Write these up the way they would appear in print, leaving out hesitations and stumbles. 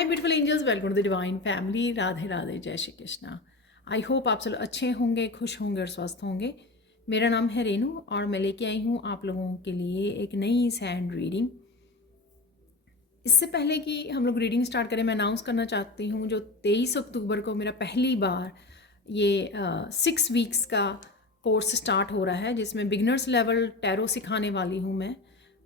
Hi beautiful angels, welcome to the divine family. Radhe Radhe, जय Shri Krishna. I hope आप सब अच्छे होंगे, खुश होंगे और स्वस्थ होंगे। मेरा नाम है रेनू और मैं लेके आई हूँ आप लोगों के लिए एक नई सैंड रीडिंग। इससे पहले कि हम लोग रीडिंग स्टार्ट करें, मैं अनाउंस करना चाहती हूँ जो 23 अक्टूबर को मेरा पहली बार ये 6 वीक्स का कोर्स स्टार्ट हो रहा है, जिसमें बिगनर्स लेवल टैरो सिखाने वाली हूँ मैं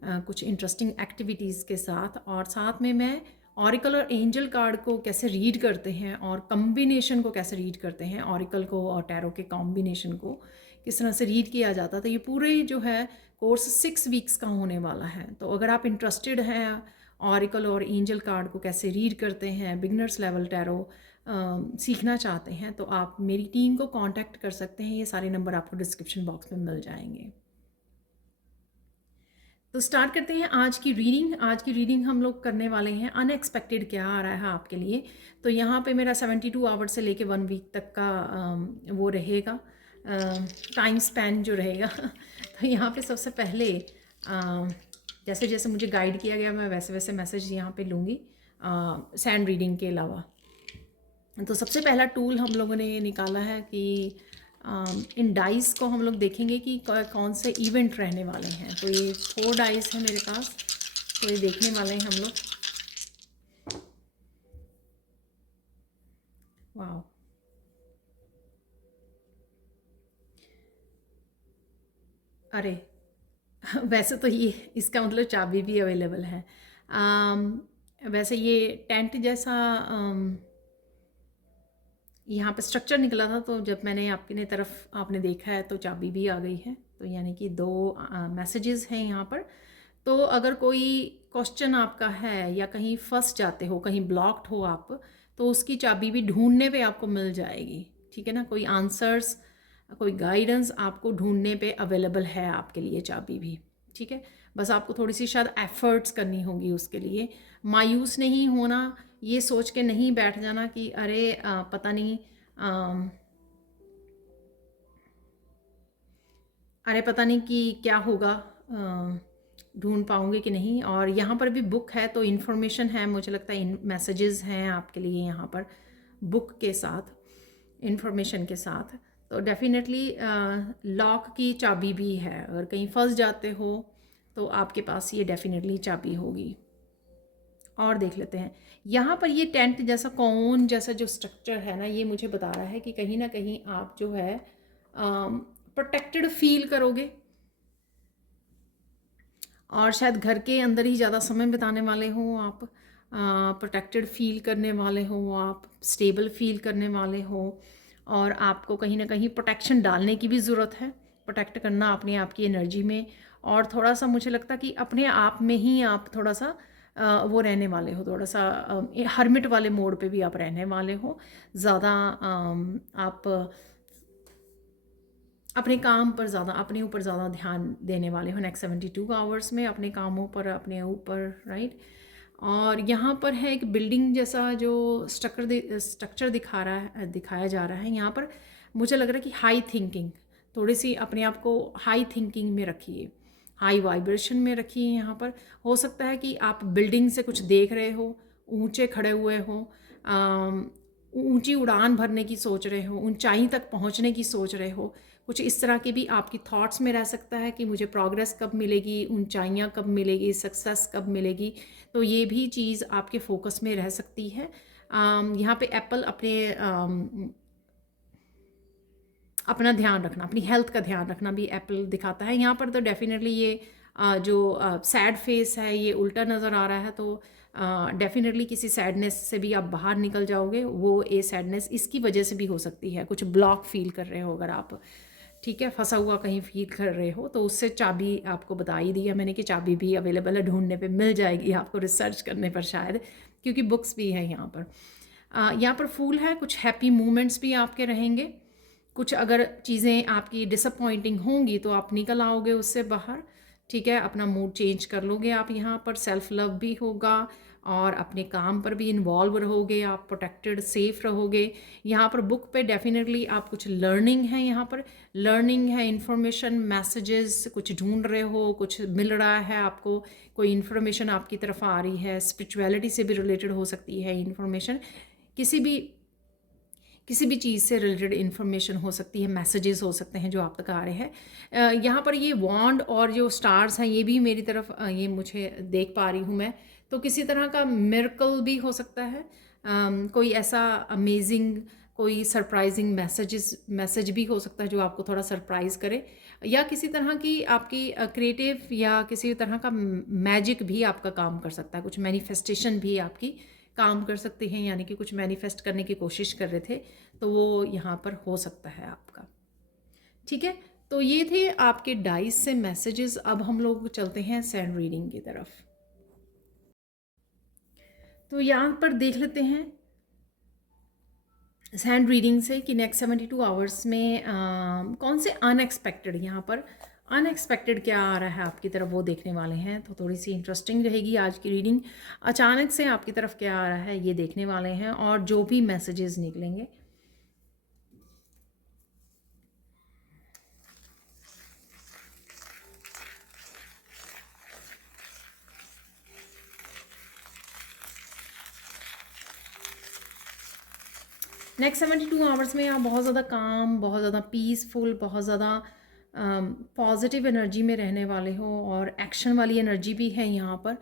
कुछ इंटरेस्टिंग एक्टिविटीज़ के साथ। और साथ में मैं ऑरिकल और एंजल कार्ड को कैसे रीड करते हैं और कम्बिनेशन को कैसे रीड करते हैं, ऑरिकल को और टैरो के कॉम्बिनेशन को किस तरह से रीड किया जाता है। तो ये पूरे जो है कोर्स 6 वीक्स का होने वाला है। तो अगर आप इंटरेस्टेड हैं ऑरिकल और एंजल कार्ड को कैसे रीड करते हैं, बिगनर्स लेवल टैरो सीखना चाहते हैं, तो आप मेरी टीम को कांटेक्ट कर सकते हैं। ये सारे नंबर आपको डिस्क्रिप्शन बॉक्स में मिल जाएंगे। तो स्टार्ट करते हैं आज की रीडिंग। आज की रीडिंग हम लोग करने वाले हैं अनएक्सपेक्टेड क्या आ रहा है आपके लिए। तो यहाँ पे मेरा 72 आवर्स से लेके 1 वीक तक का वो रहेगा, टाइम स्पैन जो रहेगा। तो यहाँ पे सबसे पहले जैसे जैसे मुझे गाइड किया गया मैं वैसे वैसे मैसेज यहाँ पे लूँगी सैंड रीडिंग के अलावा। तो सबसे पहला टूल हम लोगों ने ये निकाला है कि इन डाइस को हम लोग देखेंगे कि कौन से इवेंट रहने वाले हैं। तो ये 4 डाइस है मेरे पास, तो ये देखने वाले हैं हम लोग। वाह, अरे वैसे तो ये इसका मतलब चाबी भी अवेलेबल है। वैसे ये टेंट जैसा यहाँ पे स्ट्रक्चर निकला था, तो जब मैंने आपकी तरफ आपने देखा है तो चाबी भी आ गई है। तो यानी कि 2 मैसेजेस हैं यहाँ पर। तो अगर कोई क्वेश्चन आपका है या कहीं फंस जाते हो, कहीं ब्लॉक्ड हो आप, तो उसकी चाबी भी ढूंढने पे आपको मिल जाएगी। ठीक है ना, कोई आंसर्स, कोई गाइडेंस आपको ढूंढने पे अवेलेबल है आपके लिए चाबी भी। ठीक है, बस आपको थोड़ी सी शायद एफर्ट्स करनी होगी उसके लिए। मायूस नहीं होना, ये सोच के नहीं बैठ जाना कि अरे पता नहीं अरे पता नहीं कि क्या होगा, ढूंढ पाऊंगे कि नहीं। और यहाँ पर भी बुक है तो इन्फॉर्मेशन है, मुझे लगता है इन मैसेजेस हैं आपके लिए यहाँ पर बुक के साथ, इन्फॉर्मेशन के साथ। तो डेफिनेटली लॉक की चाबी भी है, अगर कहीं फंस जाते हो तो आपके पास ये डेफिनेटली चाबी होगी। और देख लेते हैं यहाँ पर ये टेंट जैसा कौन जैसा जो स्ट्रक्चर है ना, ये मुझे बता रहा है कि कहीं ना कहीं आप जो है प्रोटेक्टेड फील करोगे और शायद घर के अंदर ही ज़्यादा समय बिताने वाले हो आप, प्रोटेक्टेड फील करने वाले हो आप, स्टेबल फील करने वाले हो। और आपको कहीं ना कहीं प्रोटेक्शन डालने की भी ज़रूरत है, प्रोटेक्ट करना अपने आप की एनर्जी में। और थोड़ा सा मुझे लगता कि अपने आप में ही आप थोड़ा सा वो रहने वाले हो, थोड़ा सा हर्मिट वाले मोड पे भी आप रहने वाले हो। ज़्यादा आप अपने काम पर ज़्यादा, अपने ऊपर ज़्यादा ध्यान देने वाले हो नेक्स्ट 72 आवर्स में, अपने कामों पर, अपने ऊपर, राइट। और यहाँ पर है एक बिल्डिंग जैसा जो स्ट्रक्चर दिखाया जा रहा है। यहाँ पर मुझे लग रहा है कि हाई थिंकिंग, थोड़ी सी अपने आप को हाई थिंकिंग में रखिए, हाई वाइब्रेशन में रखिए। यहाँ पर हो सकता है कि आप बिल्डिंग से कुछ देख रहे हो, ऊंचे खड़े हुए हो, ऊंची उड़ान भरने की सोच रहे हो, ऊंचाई तक पहुँचने की सोच रहे हो। कुछ इस तरह के भी आपकी थॉट्स में रह सकता है कि मुझे प्रोग्रेस कब मिलेगी, ऊंचाइयाँ कब मिलेगी, सक्सेस कब मिलेगी। तो ये भी चीज़ आपके फोकस में रह सकती है। यहाँ पे एप्पल अपना ध्यान रखना, अपनी हेल्थ का ध्यान रखना भी एप्पल दिखाता है यहाँ पर। तो डेफिनेटली ये जो सैड फेस है ये उल्टा नज़र आ रहा है, तो डेफिनेटली किसी सैडनेस से भी आप बाहर निकल जाओगे। वो ये सैडनेस इसकी वजह से भी हो सकती है, कुछ ब्लॉक फील कर रहे हो अगर आप, ठीक है, फंसा हुआ कहीं फील कर रहे हो, तो उससे चाबी आपको बता ही दी है मैंने कि चाबी भी अवेलेबल है, ढूंढने पे मिल जाएगी आपको, रिसर्च करने पर शायद, क्योंकि बुक्स भी हैं यहाँ पर। यहाँ पर फूल है, कुछ हैप्पी मोमेंट्स भी आपके रहेंगे। कुछ अगर चीज़ें आपकी डिसअपॉइंटिंग होंगी तो आप निकल आओगे उससे बाहर, ठीक है, अपना मूड चेंज कर लोगे आप। यहाँ पर सेल्फ लव भी होगा और अपने काम पर भी इन्वॉल्व रहोगे, आप प्रोटेक्टेड सेफ रहोगे। यहाँ पर बुक पे डेफिनेटली आप कुछ लर्निंग है, यहाँ पर लर्निंग है, इंफॉर्मेशन, मैसेजेस कुछ ढूंढ रहे हो, कुछ मिल रहा है आपको, कोई इन्फॉर्मेशन आपकी तरफ आ रही है, स्पिरिचुअलिटी से भी रिलेटेड हो सकती है इन्फॉर्मेशन, किसी भी चीज़ से रिलेटेड इन्फॉर्मेशन हो सकती है, मैसेजेस हो सकते हैं जो आप तक आ रहे हैं। यहाँ पर ये वॉन्ड और जो स्टार्स हैं ये भी मेरी तरफ ये मुझे देख पा रही हूँ मैं, तो किसी तरह का मिरेकल भी हो सकता है, कोई ऐसा अमेजिंग, कोई सरप्राइजिंग मैसेज भी हो सकता है जो आपको थोड़ा सरप्राइज करे, या किसी तरह की आपकी क्रिएटिव या किसी तरह का मैजिक भी आपका काम कर सकता है, कुछ मैनिफेस्टेशन भी आपकी काम कर सकते हैं, यानी कि कुछ मैनिफेस्ट करने की कोशिश कर रहे थे तो वो यहाँ पर हो सकता है आपका। ठीक है, तो ये थे आपके डाइस से मैसेजेस। अब हम लोग चलते हैं सैंड रीडिंग की तरफ। तो यहाँ पर देख लेते हैं सैंड रीडिंग से कि नेक्स्ट 72 आवर्स में कौन से अनएक्सपेक्टेड, यहाँ पर अनएक्सपेक्टेड क्या आ रहा है आपकी तरफ वो देखने वाले हैं। तो थोड़ी सी इंटरेस्टिंग रहेगी आज की रीडिंग। अचानक से आपकी तरफ क्या आ रहा है ये देखने वाले हैं, और जो भी मैसेजेस निकलेंगे। नेक्स्ट 72 आवर्स में आप बहुत ज़्यादा काम, बहुत ज़्यादा पीसफुल, बहुत ज़्यादा पॉजिटिव एनर्जी में रहने वाले हो, और एक्शन वाली एनर्जी भी है यहाँ पर।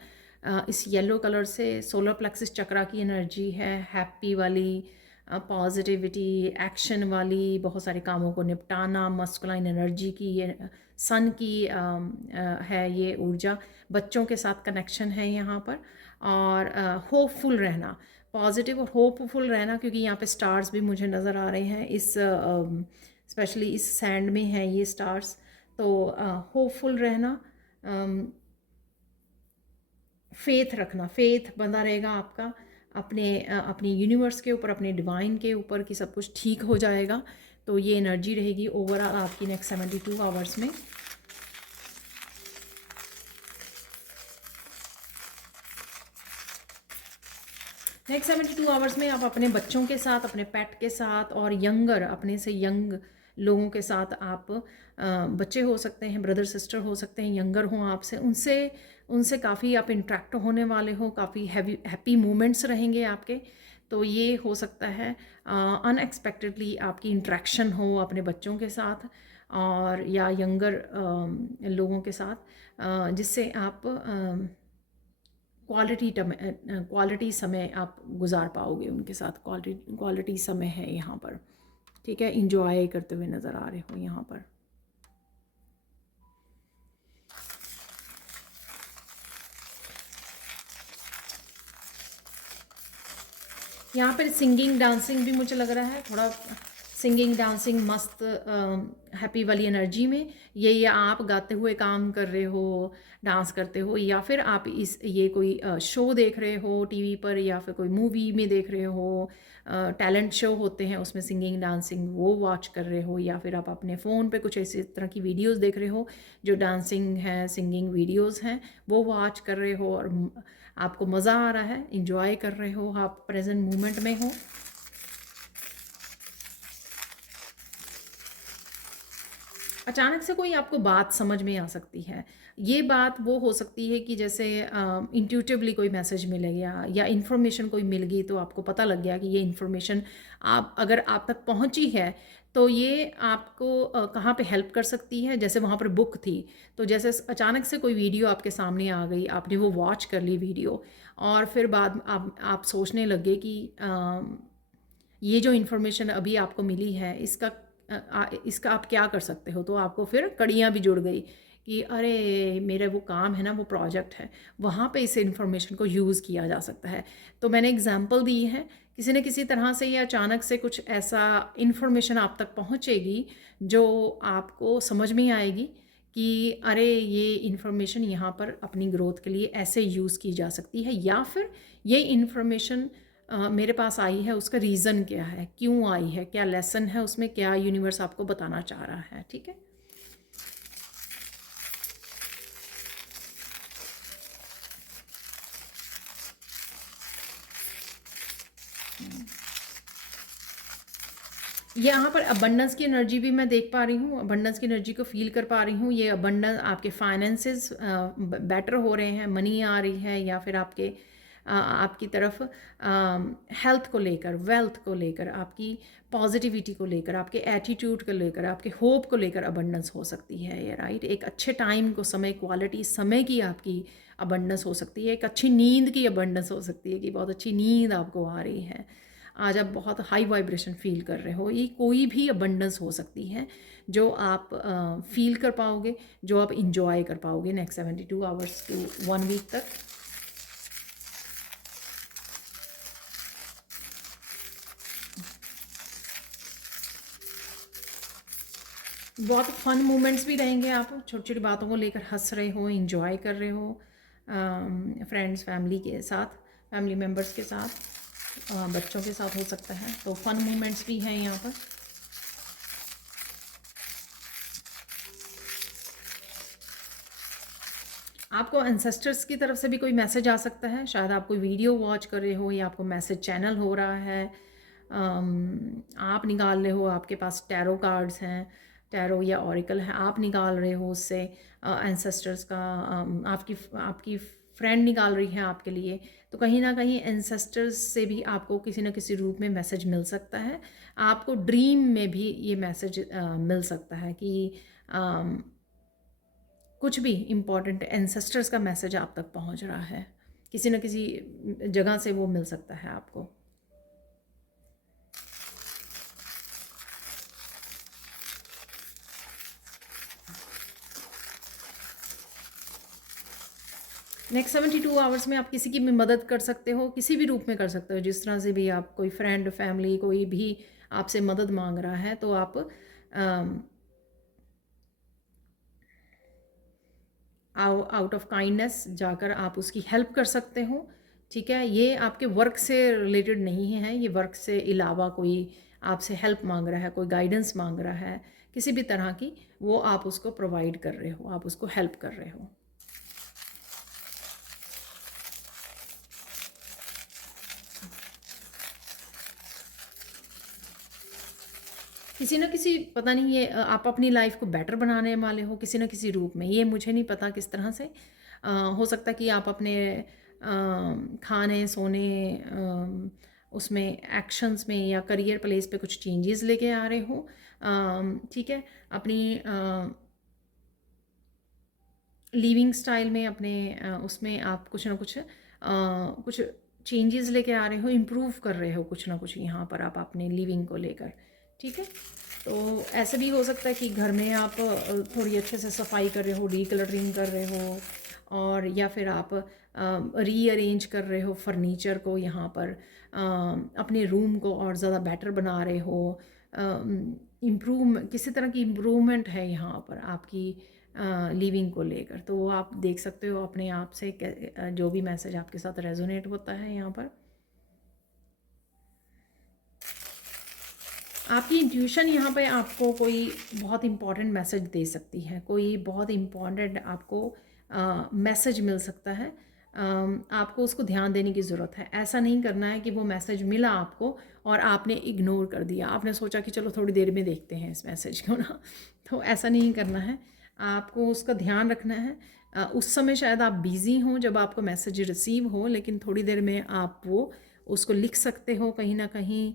इस येलो कलर से सोलर प्लेक्सिस चक्रा की एनर्जी है, हैप्पी वाली, पॉजिटिविटी, एक्शन वाली, बहुत सारे कामों को निपटाना, मस्कुलाइन एनर्जी की, ये सन की है ये ऊर्जा। बच्चों के साथ कनेक्शन है यहाँ पर, और होपफुल रहना, पॉजिटिव और होपफुल रहना, क्योंकि यहाँ पे स्टार्स भी मुझे नज़र आ रहे हैं इस स्पेशली इस सैंड में है ये स्टार्स। तो होपफुल रहना, फेथ रखना, फेथ बंधा रहेगा आपका अपने यूनिवर्स के ऊपर, अपने डिवाइन के ऊपर कि सब कुछ ठीक हो जाएगा। तो ये एनर्जी रहेगी ओवरऑल आपकी नेक्स्ट 72 आवर्स में। नेक्स्ट 72 आवर्स में आप अपने बच्चों के साथ, अपने पेट के साथ, और यंगर, अपने से यंग लोगों के साथ, आप बच्चे हो सकते हैं, ब्रदर सिस्टर हो सकते हैं, यंगर हों आपसे, उनसे काफ़ी आप इंट्रैक्ट होने वाले हो, काफ़ी हैप्पी मोमेंट्स रहेंगे आपके। तो ये हो सकता है अनएक्सपेक्टेडली आपकी इंट्रैक्शन हो अपने बच्चों के साथ और या यंगर लोगों के साथ, जिससे आप क्वालिटी समय आप गुजार पाओगे उनके साथ। क्वालिटी समय है यहाँ पर, ठीक है, इंजॉय करते हुए नज़र आ रहे हो यहाँ पर। यहाँ पर सिंगिंग डांसिंग भी मुझे लग रहा है, थोड़ा सिंगिंग डांसिंग मस्त हैप्पी वाली एनर्जी में। ये आप गाते हुए काम कर रहे हो, डांस करते हो, या फिर आप ये कोई शो देख रहे हो टीवी पर, या फिर कोई मूवी में देख रहे हो, टैलेंट शो होते हैं उसमें सिंगिंग डांसिंग, वो वॉच कर रहे हो, या फिर आप अपने फ़ोन पे कुछ इसी तरह की वीडियोस देख रहे हो जो डांसिंग है, सिंगिंग वीडियोस हैं, वो वॉच कर रहे हो और आपको मज़ा आ रहा है, इंजॉय कर रहे हो, आप प्रेजेंट मोमेंट में हो। अचानक से कोई आपको बात समझ में आ सकती है। ये बात वो हो सकती है कि जैसे इंट्यूटिवली कोई मैसेज मिल गया या इन्फॉर्मेशन कोई मिल गई, तो आपको पता लग गया कि ये इन्फॉर्मेशन अगर आप तक पहुंची है तो ये आपको कहाँ पे हेल्प कर सकती है। जैसे वहाँ पर बुक थी, तो जैसे अचानक से कोई वीडियो आपके सामने आ गई, आपने वो वॉच कर ली वीडियो, और फिर बाद आप सोचने लगे कि ये जो इन्फॉर्मेशन अभी आपको मिली है इसका आप क्या कर सकते हो। तो आपको फिर कड़ियाँ भी जुड़ गई कि अरे मेरा वो काम है ना, वो प्रोजेक्ट है, वहाँ पे इस इन्फॉर्मेशन को यूज़ किया जा सकता है। तो मैंने एग्जांपल दी है, किसी न किसी तरह से या अचानक से कुछ ऐसा इन्फॉर्मेशन आप तक पहुँचेगी जो आपको समझ में आएगी कि अरे ये इन्फॉर्मेशन यहाँ पर अपनी ग्रोथ के लिए ऐसे यूज़ की जा सकती है, या फिर ये इन्फॉर्मेशन मेरे पास आई है, उसका रीज़न क्या है, क्यों आई है, क्या लेसन है उसमें, क्या यूनिवर्स आपको बताना चाह रहा है। ठीक है, यहाँ पर अबंडेंस की एनर्जी भी मैं देख पा रही हूँ, अबंडेंस की एनर्जी को फील कर पा रही हूँ। ये अबंडेंस आपके फाइनेंसेस बेटर हो रहे हैं, मनी आ रही है, या फिर आपकी तरफ हेल्थ को लेकर, वेल्थ को लेकर, आपकी पॉजिटिविटी को लेकर, आपके एटीट्यूड को लेकर, आपके होप को लेकर अबंडेंस हो सकती है ये, राइट। एक अच्छे टाइम को, समय, क्वालिटी समय की आपकी अबंडेंस हो सकती है। एक अच्छी नींद की अबंडेंस हो सकती है कि बहुत अच्छी नींद आपको आ रही है। आज आप बहुत हाई वाइब्रेशन फील कर रहे हो। ये कोई भी अबंडेंस हो सकती है जो आप फील कर पाओगे, जो आप इंजॉय कर पाओगे नेक्स्ट 72 आवर्स टू 1 वीक तक। बहुत फन मोमेंट्स भी रहेंगे, आप छोटी छोटी बातों को लेकर हंस रहे हो, इंजॉय कर रहे हो फ्रेंड्स, फैमिली के साथ, फैमिली मेम्बर्स के साथ, बच्चों के साथ हो सकता है। तो फन मोमेंट्स भी हैं यहाँ पर। आपको एंसेस्टर्स की तरफ से भी कोई मैसेज आ सकता है। शायद आप कोई वीडियो वॉच कर रहे हो या आपको मैसेज चैनल हो रहा है। आप निकाल रहे हो, आपके पास टैरो कार्ड्स हैं, टैरो या ऑरिकल है, आप निकाल रहे हो उससे एंसेस्टर्स का। आपकी आपकी फ्रेंड निकाल रही है आपके लिए। तो कहीं ना कहीं एंसेस्टर्स से भी आपको किसी न किसी रूप में मैसेज मिल सकता है। आपको ड्रीम में भी ये मैसेज मिल सकता है कि कुछ भी इम्पॉर्टेंट एंसेस्टर्स का मैसेज आप तक पहुंच रहा है, किसी न किसी जगह से वो मिल सकता है आपको। नेक्स्ट 72 आवर्स में आप किसी की भी मदद कर सकते हो, किसी भी रूप में कर सकते हो। जिस तरह से भी आप, कोई फ्रेंड, फैमिली, कोई भी आपसे मदद मांग रहा है, तो आप आउट ऑफ काइंडनेस जाकर आप उसकी हेल्प कर सकते हो। ठीक है, ये आपके वर्क से रिलेटेड नहीं है, ये वर्क से अलावा कोई आपसे हेल्प मांग रहा है, कोई गाइडेंस मांग रहा है किसी भी तरह की, वो आप उसको प्रोवाइड कर रहे हो, आप उसको हेल्प कर रहे हो। किसी न किसी, पता नहीं, ये आप अपनी लाइफ को बेटर बनाने वाले हो किसी न किसी रूप में। ये मुझे नहीं पता किस तरह से हो सकता है कि आप अपने खाने, सोने, उसमें एक्शंस में या करियर प्लेस पे कुछ चेंजेस लेके आ रहे हो। ठीक है, अपनी लिविंग स्टाइल में, अपने उसमें आप कुछ ना कुछ कुछ चेंजेस लेके आ रहे हो, इम्प्रूव कर रहे हो कुछ ना कुछ यहाँ पर आप अपने लिविंग को लेकर। ठीक है, तो ऐसे भी हो सकता है कि घर में आप थोड़ी अच्छे से सफाई कर रहे हो, डीक्लटरिंग कर रहे हो, और या फिर आप रीअरेंज कर रहे हो फर्नीचर को यहाँ पर, अपने रूम को और ज़्यादा बेटर बना रहे हो। इम्प्रूव, किसी तरह की इम्प्रूवमेंट है यहाँ पर आपकी लिविंग को लेकर। तो वो आप देख सकते हो अपने आप से जो भी मैसेज आपके साथ रेजोनेट होता है यहाँ पर। आपकी इंट्यूशन यहाँ पे आपको कोई बहुत इम्पॉर्टेंट मैसेज दे सकती है, कोई बहुत इम्पॉर्टेंट आपको मैसेज मिल सकता है। आपको उसको ध्यान देने की ज़रूरत है। ऐसा नहीं करना है कि वो मैसेज मिला आपको और आपने इग्नोर कर दिया, आपने सोचा कि चलो थोड़ी देर में देखते हैं इस मैसेज को ना। तो ऐसा नहीं करना है, आपको उसका ध्यान रखना है। उस समय शायद आप बिज़ी हों जब आपको मैसेज रिसीव हो, लेकिन थोड़ी देर में आप वो उसको लिख सकते हो कहीं ना कहीं,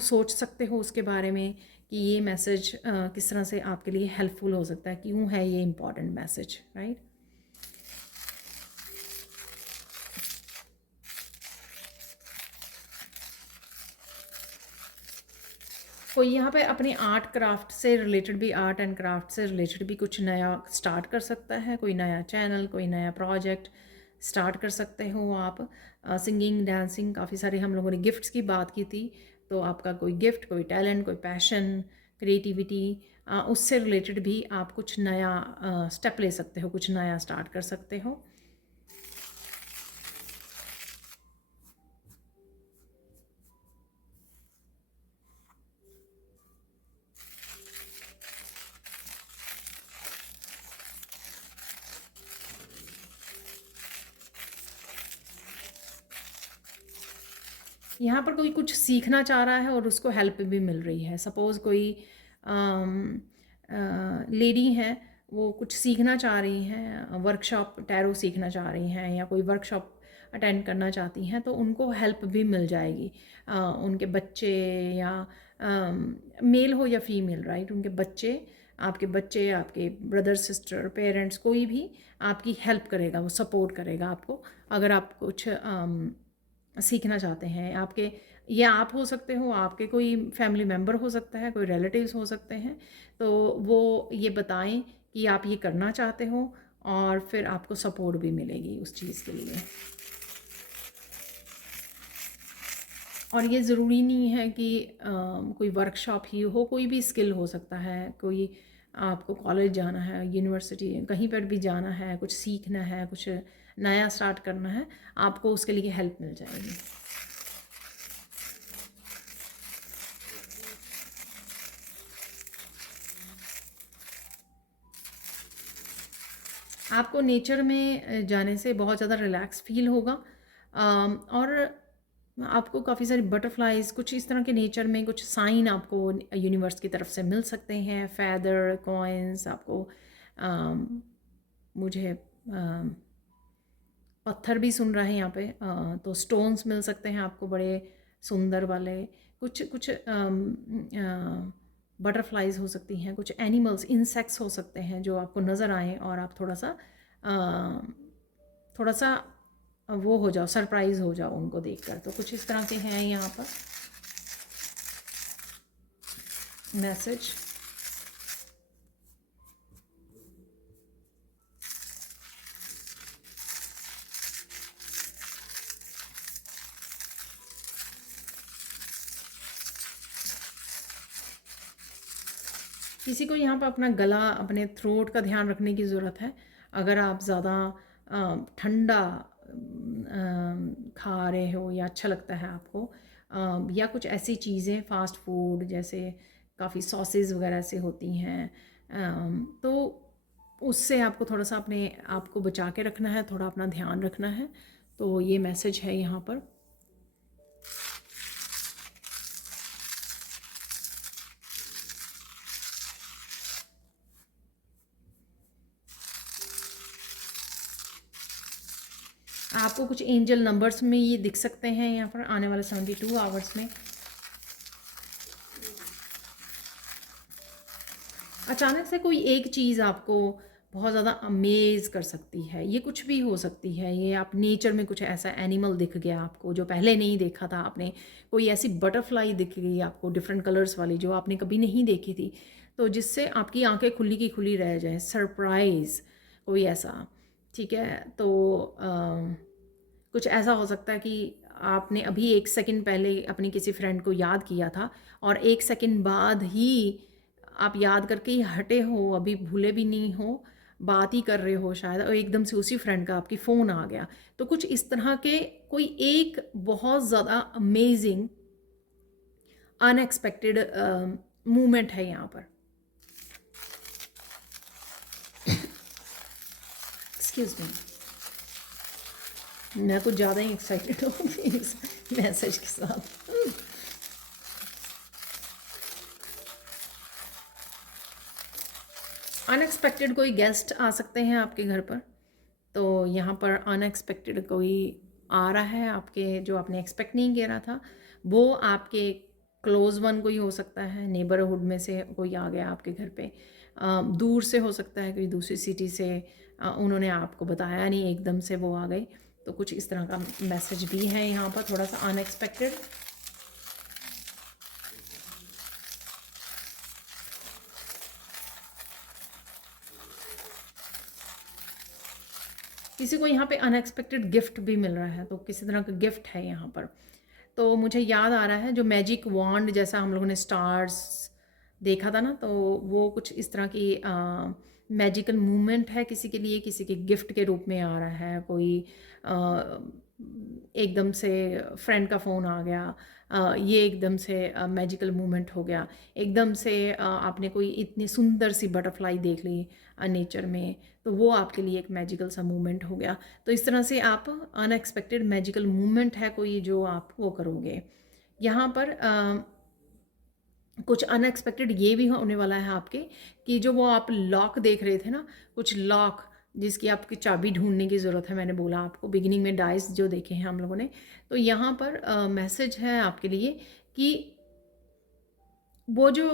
सोच सकते हो उसके बारे में कि ये मैसेज किस तरह से आपके लिए हेल्पफुल हो सकता है, क्यों है ये इम्पॉर्टेंट मैसेज, राइट। कोई यहाँ पे अपने आर्ट क्राफ्ट से रिलेटेड भी, आर्ट एंड क्राफ्ट से रिलेटेड भी कुछ नया स्टार्ट कर सकता है, कोई नया चैनल, कोई नया प्रोजेक्ट स्टार्ट कर सकते हो आप। सिंगिंग, डांसिंग, काफ़ी सारे हम लोगों ने गिफ्ट्स की बात की थी, तो आपका कोई गिफ्ट, कोई टैलेंट, कोई पैशन, क्रिएटिविटी, उससे रिलेटेड भी आप कुछ नया स्टेप ले सकते हो, कुछ नया स्टार्ट कर सकते हो। यहाँ पर कोई कुछ सीखना चाह रहा है और उसको हेल्प भी मिल रही है। सपोज़ कोई लेडी हैं, वो कुछ सीखना चाह रही हैं, वर्कशॉप टैरो सीखना चाह रही हैं या कोई वर्कशॉप अटेंड करना चाहती हैं, तो उनको हेल्प भी मिल जाएगी। उनके बच्चे या मेल हो या फीमेल, राइट, उनके बच्चे, आपके ब्रदर सिस्टर, पेरेंट्स, कोई भी आपकी हेल्प करेगा, वो सपोर्ट करेगा आपको। अगर आप कुछ सीखना चाहते हैं, आपके, ये आप हो सकते हो, आपके कोई फैमिली मेम्बर हो सकता है, कोई रिलेटिव्स हो सकते हैं, तो वो ये बताएं कि आप ये करना चाहते हो और फिर आपको सपोर्ट भी मिलेगी उस चीज़ के लिए। और ये ज़रूरी नहीं है कि कोई वर्कशॉप ही हो, कोई भी स्किल हो सकता है। कोई आपको कॉलेज जाना है, यूनिवर्सिटी, कहीं पर भी जाना है, कुछ सीखना है, कुछ नया स्टार्ट करना है, आपको उसके लिए हेल्प मिल जाएगी। आपको नेचर में जाने से बहुत ज़्यादा रिलैक्स फील होगा। और आपको काफ़ी सारी बटरफ्लाइज, कुछ इस तरह के नेचर में कुछ साइन आपको यूनिवर्स की तरफ से मिल सकते हैं। फेदर, कॉइन्स आपको, अम, मुझे पत्थर भी सुन रहे हैं यहाँ पे, तो स्टोन्स मिल सकते हैं आपको बड़े सुंदर वाले। कुछ कुछ बटरफ्लाइज हो सकती हैं, कुछ एनिमल्स, इंसेक्ट्स हो सकते हैं जो आपको नज़र आए और आप थोड़ा सा वो हो जाओ, सरप्राइज हो जाओ उनको देखकर। तो कुछ इस तरह के हैं यहाँ पर मैसेज। किसी को यहाँ पर अपना गला, अपने थ्रोट का ध्यान रखने की ज़रूरत है। अगर आप ज़्यादा ठंडा खा रहे हो या अच्छा लगता है आपको, या कुछ ऐसी चीज़ें फास्ट फूड जैसे काफ़ी सॉसेज वगैरह से होती हैं, तो उससे आपको थोड़ा सा अपने आप को बचा के रखना है, थोड़ा अपना ध्यान रखना है। तो ये मैसेज है यहाँ पर। आपको कुछ एंजल नंबर्स में ये दिख सकते हैं यहाँ पर आने वाले 72 आवर्स में। अचानक से कोई एक चीज़ आपको बहुत ज़्यादा अमेज़ कर सकती है। ये कुछ भी हो सकती है। ये आप नेचर में कुछ ऐसा एनिमल दिख गया आपको जो पहले नहीं देखा था आपने, कोई ऐसी बटरफ्लाई दिख गई आपको डिफरेंट कलर्स वाली जो आपने कभी नहीं देखी थी, तो जिससे आपकी आंखें खुली की खुली रह जाएं। सरप्राइज़ कोई ऐसा, ठीक है। तो कुछ ऐसा हो सकता है कि आपने अभी 1 सेकंड पहले अपनी किसी फ्रेंड को याद किया था और 1 सेकंड बाद ही आप याद करके ही हटे हो, अभी भूले भी नहीं हो, बात ही कर रहे हो शायद, और एकदम से उसी फ्रेंड का आपकी फ़ोन आ गया। तो कुछ इस तरह के कोई एक बहुत ज़्यादा अमेजिंग अनएक्सपेक्टेड मूवमेंट है यहाँ पर। एक्सक्यूज मी, मैं कुछ ज़्यादा ही एक्साइटेड हूँ इस मैसेज के साथ। अनएक्सपेक्टेड कोई गेस्ट आ सकते हैं आपके घर पर। तो यहाँ पर अनएक्सपेक्टेड कोई आ रहा है आपके, जो आपने एक्सपेक्ट नहीं किया था। वो आपके क्लोज वन कोई हो सकता है, नेबरहुड में से कोई आ गया आपके घर पे। दूर से हो सकता है, कोई दूसरी सिटी से, उन्होंने आपको बताया नहीं, एकदम से वो आ गए। तो कुछ इस तरह का मैसेज भी है यहाँ पर, थोड़ा सा अनएक्सपेक्टेड। किसी को यहाँ पे अनएक्सपेक्टेड गिफ्ट भी मिल रहा है, तो किसी तरह का गिफ्ट है यहाँ पर। तो मुझे याद आ रहा है जो मैजिक वॉन्ड जैसा हम लोगों ने स्टार्स देखा था ना, तो वो कुछ इस तरह की मैजिकल मूवमेंट है किसी के लिए, किसी के गिफ्ट के रूप में आ रहा है। कोई एकदम से फ्रेंड का फ़ोन आ गया, ये एकदम से मैजिकल मूवमेंट हो गया, एकदम से आपने कोई इतनी सुंदर सी बटरफ्लाई देख ली नेचर में, तो वो आपके लिए एक मैजिकल सा मूवमेंट हो गया। तो इस तरह से आप अनएक्सपेक्टेड मैजिकल मूवमेंट है कोई जो आप वो करोगे। यहाँ पर कुछ अनएक्सपेक्टेड ये भी होने वाला है आपके कि जो वो आप लॉक देख रहे थे ना, कुछ लॉक जिसकी आपकी चाबी ढूंढने की ज़रूरत है, मैंने बोला आपको बिगिनिंग में डाइस जो देखे हैं हम लोगों ने, तो यहाँ पर मैसेज है आपके लिए कि वो जो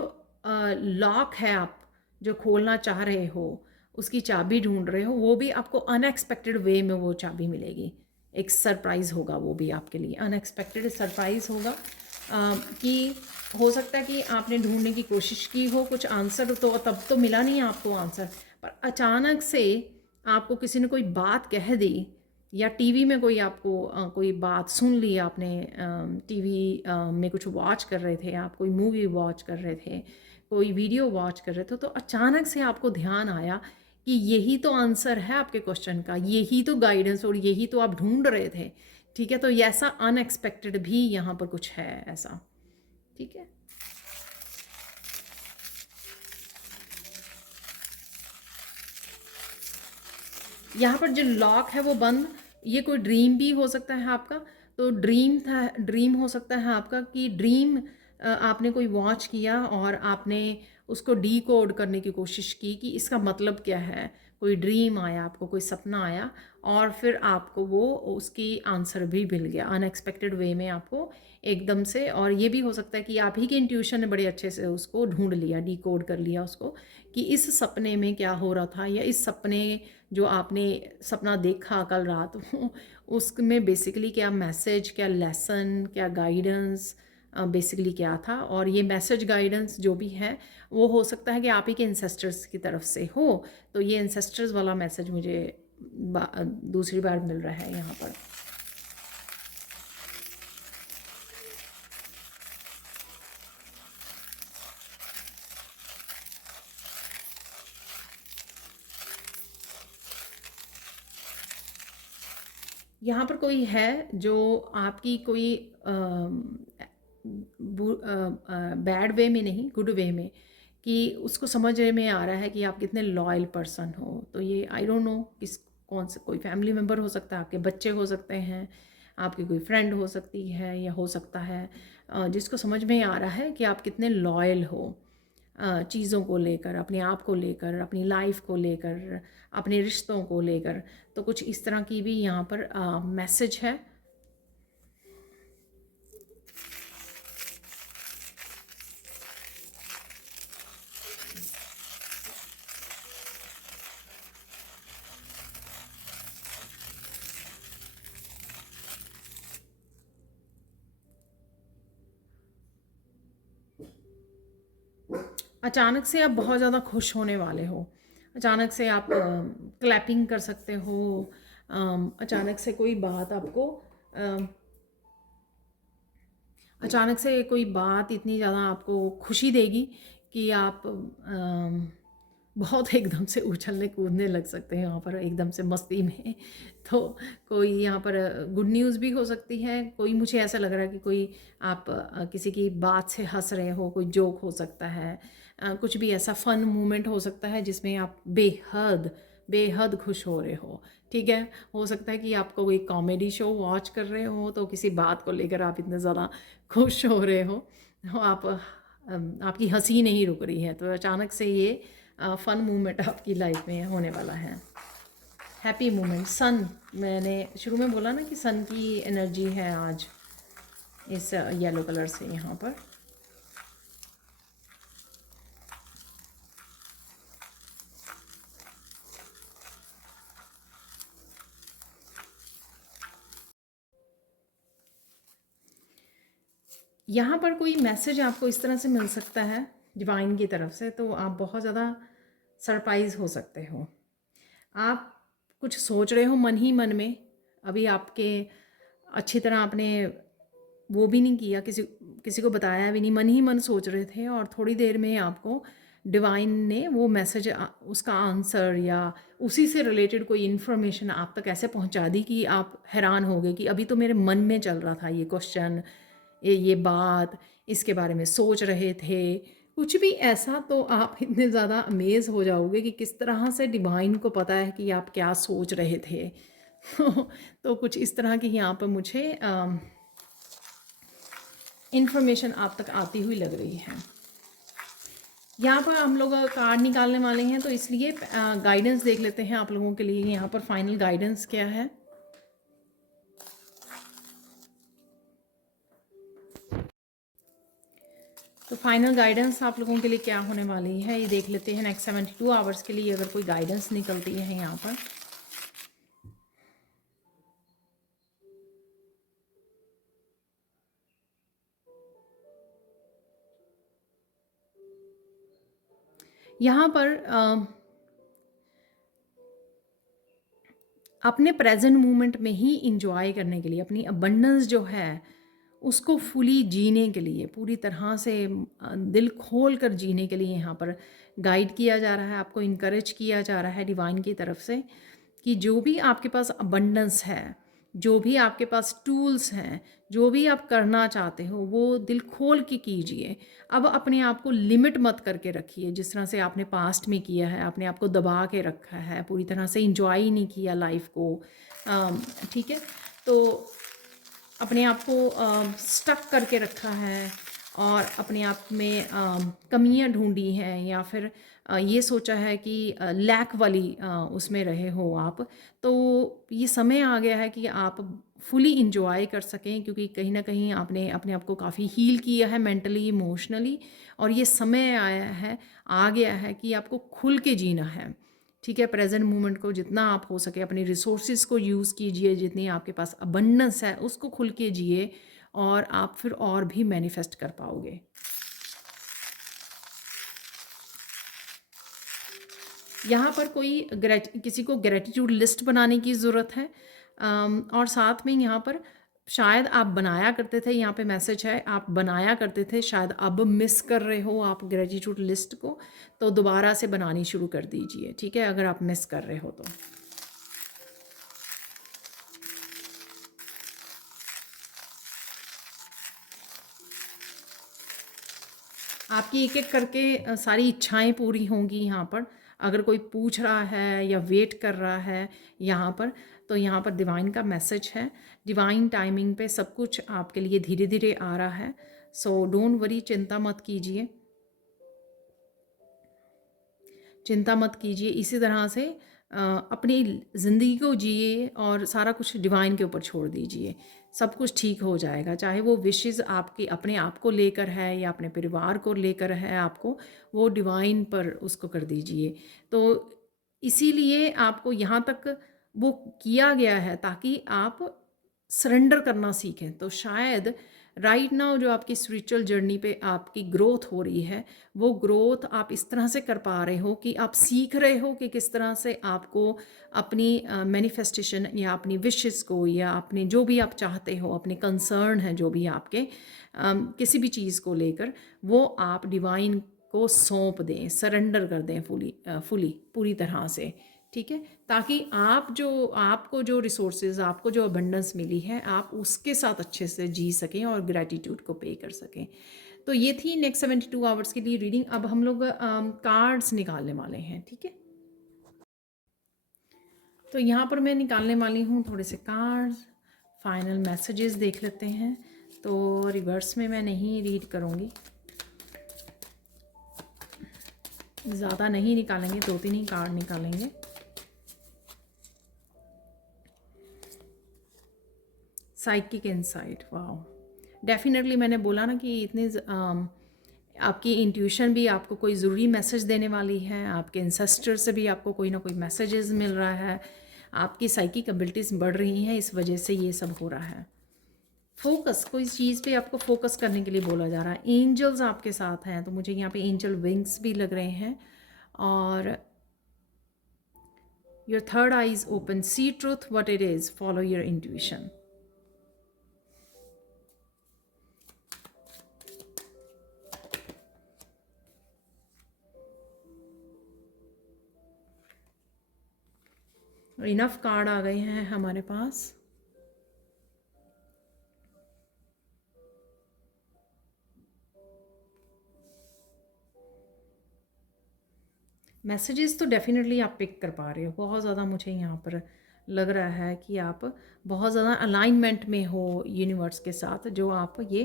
लॉक है आप जो खोलना चाह रहे हो, उसकी चाबी ढूंढ रहे हो, वो भी आपको अनएक्सपेक्टेड वे में वो चाबी मिलेगी। एक सरप्राइज़ होगा वो भी आपके लिए, अनएक्सपेक्टेड सरप्राइज़ होगा कि हो सकता है कि आपने ढूंढने की कोशिश की हो कुछ आंसर, तो तब तो मिला नहीं आपको आंसर, पर अचानक से आपको किसी ने कोई बात कह दी, या टीवी में कोई आपको कोई बात सुन ली आपने, टीवी में कुछ वॉच कर रहे थे आप, कोई मूवी वॉच कर रहे थे, कोई वीडियो वॉच कर रहे थे, तो अचानक से आपको ध्यान आया कि यही तो आंसर है आपके क्वेश्चन का, यही तो गाइडेंस और यही तो आप ढूंढ रहे थे। ठीक है, तो ये ऐसा अनएक्सपेक्टेड भी यहाँ पर कुछ है ऐसा। ठीक है, यहाँ पर जो लॉक है वो बंद, ये कोई ड्रीम भी हो सकता है आपका। तो ड्रीम था, ड्रीम हो सकता है आपका कि ड्रीम आपने कोई वॉच किया और आपने उसको डी कोड करने की कोशिश की कि इसका मतलब क्या है। कोई ड्रीम आया आपको, कोई सपना आया, और फिर आपको वो उसकी आंसर भी मिल गया अनएक्सपेक्टेड वे में आपको एकदम से। और ये भी हो सकता है कि आप ही के इंट्यूशन ने बड़े अच्छे से उसको ढूंढ लिया, डी कोड कर लिया उसको, कि इस सपने में क्या हो रहा था, या इस सपने जो आपने सपना देखा कल रात उसमें बेसिकली क्या मैसेज, क्या लेसन, क्या गाइडेंस बेसिकली क्या था। और ये मैसेज गाइडेंस जो भी है वो हो सकता है कि आप ही के इंसेस्टर्स की तरफ से हो। तो ये इंसेस्टर्स वाला मैसेज मुझे दूसरी बार मिल रहा है यहाँ पर। यहाँ पर कोई है जो आपकी कोई बैड वे में नहीं, गुड वे में, कि उसको समझ में आ रहा है कि आप कितने लॉयल पर्सन हो। तो ये आई डोंट नो किस, कौन से, कोई फैमिली मेम्बर हो सकता है, आपके बच्चे हो सकते हैं, आपकी कोई फ्रेंड हो सकती है, या हो सकता है जिसको समझ में आ रहा है कि आप कितने लॉयल हो चीज़ों को लेकर, अपने आप को लेकर, अपनी लाइफ को लेकर, अपने रिश्तों को लेकर। तो कुछ इस तरह की भी यहाँ पर मैसेज है। अचानक से आप बहुत ज़्यादा खुश होने वाले हो, अचानक से आप क्लैपिंग कर सकते हो, अचानक से कोई बात आपको अचानक से कोई बात इतनी ज़्यादा आपको खुशी देगी कि आप बहुत एकदम से उछलने कूदने लग सकते हैं यहाँ पर एकदम से मस्ती में। तो कोई यहाँ पर गुड न्यूज़ भी हो सकती है, कोई, मुझे ऐसा लग रहा है कि कोई आप किसी की बात से हंस रहे हो, कोई जोक हो सकता है, कुछ भी ऐसा फन मोमेंट हो सकता है जिसमें आप बेहद बेहद खुश हो रहे हो। ठीक है, हो सकता है कि आपको कोई कॉमेडी शो वॉच कर रहे हो, तो किसी बात को लेकर आप इतने ज़्यादा खुश हो रहे हो, आप आपकी हंसी नहीं रुक रही है, तो अचानक से ये फ़न मोमेंट आपकी लाइफ में होने वाला है, हैप्पी मोमेंट। सन, मैंने शुरू में बोला ना कि सन की एनर्जी है आज इस येलो कलर से यहाँ पर। यहाँ पर कोई मैसेज आपको इस तरह से मिल सकता है डिवाइन की तरफ से, तो आप बहुत ज़्यादा सरप्राइज़ हो सकते हो। आप कुछ सोच रहे हो मन ही मन में, अभी आपके अच्छी तरह आपने वो भी नहीं किया, किसी किसी को बताया भी नहीं, मन ही मन सोच रहे थे, और थोड़ी देर में आपको डिवाइन ने वो मैसेज, उसका आंसर या उसी से रिलेटेड कोई इन्फॉर्मेशन आप तक ऐसे पहुंचा दी कि आप हैरान हो गए कि अभी तो मेरे मन में चल रहा था ये क्वेश्चन, ये बात, इसके बारे में सोच रहे थे, कुछ भी ऐसा, तो आप इतने ज़्यादा अमेज़ हो जाओगे कि किस तरह से डिवाइन को पता है कि आप क्या सोच रहे थे। तो कुछ इस तरह की यहाँ पर मुझे इन्फॉर्मेशन आप तक आती हुई लग रही है। यहाँ पर हम लोग कार्ड निकालने वाले हैं, तो इसलिए गाइडेंस देख लेते हैं आप लोगों के लिए यहाँ पर फाइनल गाइडेंस क्या है। तो फाइनल गाइडेंस आप लोगों के लिए क्या होने वाली है ये देख लेते हैं। नेक्स्ट 72 आवर्स के लिए अगर कोई गाइडेंस निकलती है यहाँ पर। यहाँ पर अपने प्रेजेंट मोमेंट में ही इंजॉय करने के लिए, अपनी अबंडेंस जो है उसको फुली जीने के लिए, पूरी तरह से दिल खोल कर जीने के लिए यहाँ पर गाइड किया जा रहा है, आपको इनकरेज किया जा रहा है डिवाइन की तरफ से कि जो भी आपके पास अबंडेंस है, जो भी आपके पास टूल्स हैं, जो भी आप करना चाहते हो वो दिल खोल के कीजिए। अब अपने आप को लिमिट मत करके रखिए, जिस तरह से आपने पास्ट में किया है, आपने आपको दबा के रखा है, पूरी तरह से इंजॉय ही नहीं किया लाइफ को। ठीक है, तो अपने आप को स्टक करके रखा है और अपने आप में कमियां ढूंढी हैं, या फिर ये सोचा है कि लैक वाली उसमें रहे हो आप, तो ये समय आ गया है कि आप फुली इंजॉय कर सकें, क्योंकि कहीं ना कहीं आपने अपने आप को काफ़ी हील किया है मेंटली, इमोशनली, और ये समय आया है, आ गया है कि आपको खुल के जीना है। ठीक है, प्रेजेंट मोमेंट को जितना आप हो सके अपनी रिसोर्सेज को यूज़ कीजिए, जितनी आपके पास अबंडेंस है उसको खुल के जिए, और आप फिर और भी मैनिफेस्ट कर पाओगे। यहाँ पर कोई किसी को ग्रेटिट्यूड लिस्ट बनाने की ज़रूरत है, और साथ में यहाँ पर शायद आप बनाया करते थे, यहाँ पे मैसेज है आप बनाया करते थे, शायद अब मिस कर रहे हो आप ग्रेटिट्यूड लिस्ट को, तो दोबारा से बनानी शुरू कर दीजिए। ठीक है, अगर आप मिस कर रहे हो तो। आपकी एक एक करके सारी इच्छाएं पूरी होंगी यहाँ पर। अगर कोई पूछ रहा है या वेट कर रहा है यहाँ पर, तो यहाँ पर डिवाइन का मैसेज है, डिवाइन टाइमिंग पे सब कुछ आपके लिए धीरे धीरे आ रहा है। सो डोंट वरी, चिंता मत कीजिए, चिंता मत कीजिए। इसी तरह से अपनी ज़िंदगी को जिए और सारा कुछ डिवाइन के ऊपर छोड़ दीजिए, सब कुछ ठीक हो जाएगा। चाहे वो विशेज़ आपके अपने आप को लेकर है या अपने परिवार को लेकर है, आपको वो डिवाइन पर उसको कर दीजिए। तो इसीलिए आपको यहाँ तक वो किया गया है ताकि आप सरेंडर करना सीखें। तो शायद राइट नाउ जो आपकी स्पिरिचुअल जर्नी पे आपकी ग्रोथ हो रही है, वो ग्रोथ आप इस तरह से कर पा रहे हो कि आप सीख रहे हो कि किस तरह से आपको अपनी मैनिफेस्टेशन या अपनी विशेस को, या अपने जो भी आप चाहते हो, अपने कंसर्न हैं जो भी आपके किसी भी चीज़ को लेकर, वो आप डिवाइन को सौंप दें, सरेंडर कर दें फुली पूरी तरह से। ठीक है, ताकि आपको जो रिसोर्सेज, आपको जो अबंडेंस मिली है, आप उसके साथ अच्छे से जी सकें और ग्रैटिट्यूड को पे कर सकें। तो ये थी नेक्स्ट 72 आवर्स के लिए रीडिंग। अब हम लोग कार्ड्स निकालने वाले हैं। ठीक है, तो यहाँ पर मैं निकालने वाली हूँ थोड़े से कार्ड्स, फाइनल मैसेजेस देख लेते हैं। तो रिवर्स में मैं नहीं रीड करूँगी, ज़्यादा नहीं निकालेंगे, 2-3 ही कार्ड निकालेंगे। साइकिक इनसाइट, वाओ, डेफिनेटली मैंने बोला ना कि इतने आपकी इंट्यूशन भी आपको कोई ज़रूरी मैसेज देने वाली है, आपके इंसेस्टर से भी आपको कोई ना कोई मैसेजेस मिल रहा है, आपकी साइकिक एबिलिटीज़ बढ़ रही हैं, इस वजह से ये सब हो रहा है। फोकस, कोई चीज़ पे आपको फोकस करने के लिए बोला जा रहा है। एंजल्स आपके साथ हैं, तो मुझे यहाँ पे एंजल विंग्स भी लग रहे हैं। और your third eye is open, see truth what it is, follow your intuition. Enough card आ गए हैं हमारे पास। मैसेजेस तो डेफिनेटली आप पिक कर पा रहे हो, बहुत ज़्यादा मुझे यहाँ पर लग रहा है कि आप बहुत ज़्यादा अलाइनमेंट में हो यूनिवर्स के साथ, जो आप ये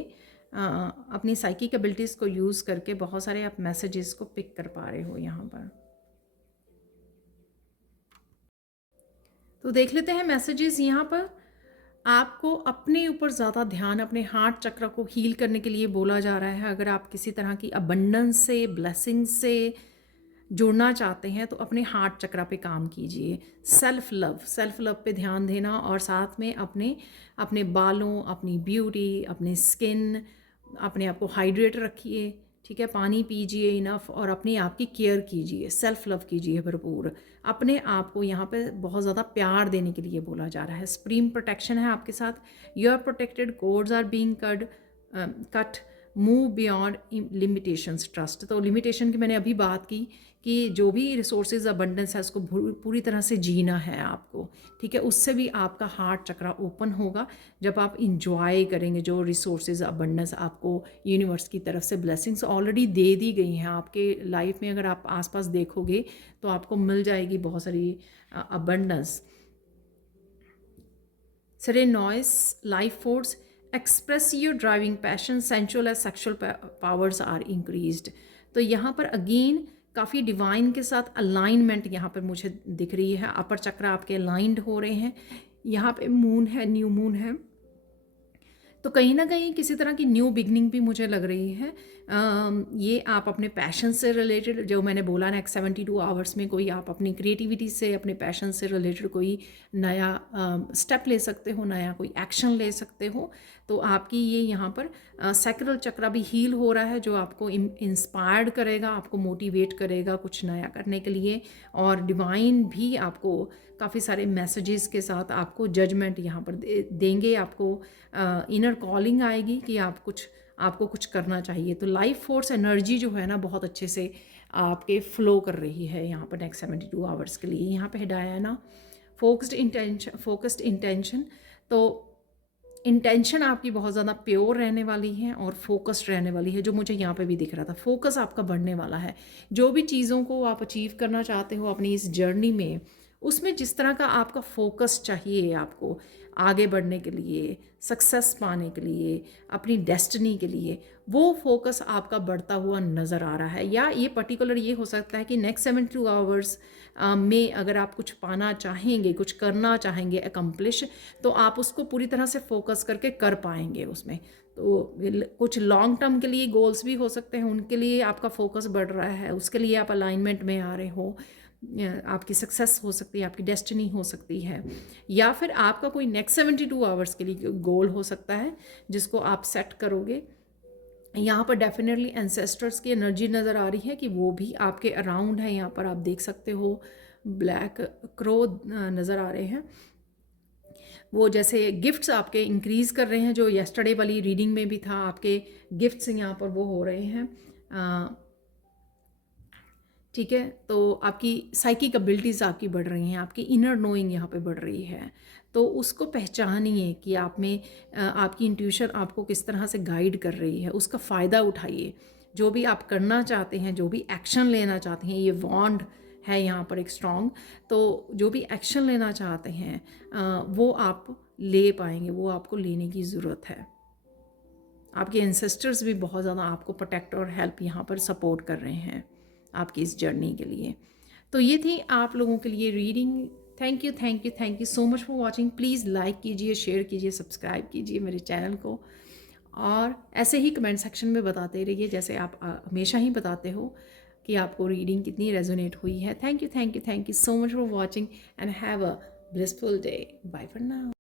अपनी साइकिक एबिलिटीज़ को यूज़ करके बहुत सारे आप मैसेजेस को पिक कर पा रहे हो यहाँ पर। तो देख लेते हैं मैसेजेस यहाँ पर। आपको अपने ऊपर ज़्यादा ध्यान, अपने हार्ट चक्र को हील करने के लिए बोला जा रहा है। अगर आप किसी तरह की अबंडेंस से, ब्लेसिंग से जुड़ना चाहते हैं तो अपने हार्ट चक्रा पे काम कीजिए। सेल्फ लव पे ध्यान देना, और साथ में अपने अपने बालों, अपनी ब्यूटी, अपनी स्किन, अपने आप को हाइड्रेट रखिए, ठीक है, पानी पीजिए इनफ, और अपने आप की केयर कीजिए, सेल्फ लव कीजिए भरपूर। अपने आप को यहाँ पे बहुत ज़्यादा प्यार देने के लिए बोला जा रहा है। सुप्रीम प्रोटेक्शन है आपके साथ। You are protected, codes are being cut, move beyond limitations, trust. तो लिमिटेशन की मैंने अभी बात की कि जो भी रिसोर्सेज अबंडेंस है उसको पूरी तरह से जीना है आपको, ठीक है। उससे भी आपका हार्ट चक्रा ओपन होगा जब आप इंजॉय करेंगे जो रिसोर्सेज अबंडेंस आपको यूनिवर्स की तरफ से ब्लेसिंग्स ऑलरेडी दे दी गई हैं आपके लाइफ में। अगर आप आसपास देखोगे तो आपको मिल जाएगी बहुत सारी abundance. Serennois, life force, express your driving passion, sensual as sexual powers are increased। तो यहाँ पर अगेन काफ़ी डिवाइन के साथ अलाइनमेंट यहाँ पर मुझे दिख रही है। अपर चक्र आपके अलाइंड हो रहे हैं। यहाँ पे मून है, न्यू मून है, तो कहीं ना कहीं किसी तरह की न्यू बिगनिंग भी मुझे लग रही है। ये आप अपने पैशन से रिलेटेड, जो मैंने बोला ना, 72 आवर्स में कोई आप अपनी क्रिएटिविटी से, अपने पैशन से रिलेटेड कोई नया स्टेप ले सकते हो, नया कोई एक्शन ले सकते हो। तो आपकी ये यहाँ पर सैक्रल चक्र भी हील हो रहा है, जो आपको इंस्पायर्ड करेगा, आपको मोटिवेट करेगा कुछ नया करने के लिए। और डिवाइन भी आपको काफ़ी सारे मैसेजेस के साथ आपको जजमेंट यहाँ पर देंगे। आपको इनर कॉलिंग आएगी कि आपको कुछ करना चाहिए। तो लाइफ फोर्स एनर्जी जो है ना, बहुत अच्छे से आपके फ्लो कर रही है यहाँ पर नेक्स्ट 72 आवर्स के लिए। यहाँ पे डायना फोकस्ड इंटेंशन। तो इंटेंशन आपकी बहुत ज़्यादा प्योर रहने वाली है और फोकस्ड रहने वाली है, जो मुझे यहाँ पे भी दिख रहा था। फोकस आपका बढ़ने वाला है। जो भी चीज़ों को आप अचीव करना चाहते हो अपनी इस जर्नी में, उसमें जिस तरह का आपका फोकस चाहिए आपको आगे बढ़ने के लिए, सक्सेस पाने के लिए, अपनी डेस्टिनी के लिए, वो फोकस आपका बढ़ता हुआ नज़र आ रहा है। या ये पर्टिकुलर ये हो सकता है कि नेक्स्ट 72 आवर्स में अगर आप कुछ पाना चाहेंगे, कुछ करना चाहेंगे अकम्प्लिश, तो आप उसको पूरी तरह से फोकस करके कर पाएंगे उसमें। तो कुछ लॉन्ग टर्म के लिए गोल्स भी हो सकते हैं, उनके लिए आपका फोकस बढ़ रहा है, उसके लिए आप अलाइनमेंट में आ रहे हो। आपकी सक्सेस हो सकती है, आपकी डेस्टिनी हो सकती है, या फिर आपका कोई नेक्स्ट 72 आवर्स के लिए गोल हो सकता है जिसको आप सेट करोगे। यहाँ पर डेफिनेटली एंसेस्टर्स की एनर्जी नज़र आ रही है कि वो भी आपके अराउंड है। यहाँ पर आप देख सकते हो ब्लैक क्रो नज़र आ रहे हैं। वो जैसे गिफ्ट्स आपके इंक्रीज़ कर रहे हैं, जो येस्टरडे वाली रीडिंग में भी था, आपके गिफ्ट्स यहाँ पर वो हो रहे हैं। ठीक है, तो आपकी साइकिक एबिलिटीज़ आपकी बढ़ रही हैं, आपकी इनर नोइंग यहाँ पे बढ़ रही है। तो उसको पहचानिए कि आप में आपकी इंट्यूशन आपको किस तरह से गाइड कर रही है, उसका फ़ायदा उठाइए। जो भी आप करना चाहते हैं, जो भी एक्शन लेना चाहते हैं, ये वॉन्ड है यहाँ पर एक स्ट्रॉन्ग, तो जो भी एक्शन लेना चाहते हैं वो आप ले पाएंगे, वो आपको लेने की ज़रूरत है। आपके एंसेस्टर्स भी बहुत ज़्यादा आपको प्रोटेक्ट और हेल्प यहाँ पर सपोर्ट कर रहे हैं आपकी इस जर्नी के लिए। तो ये थी आप लोगों के लिए reading. Thank you so much for watching. Please like कीजिए, शेयर कीजिए, सब्सक्राइब कीजिए मेरे चैनल को, और ऐसे ही कमेंट सेक्शन में बताते रहिए जैसे आप हमेशा ही बताते हो कि आपको रीडिंग कितनी रेजोनेट हुई है। Thank you so much for watching and have a blissful day. Bye for now.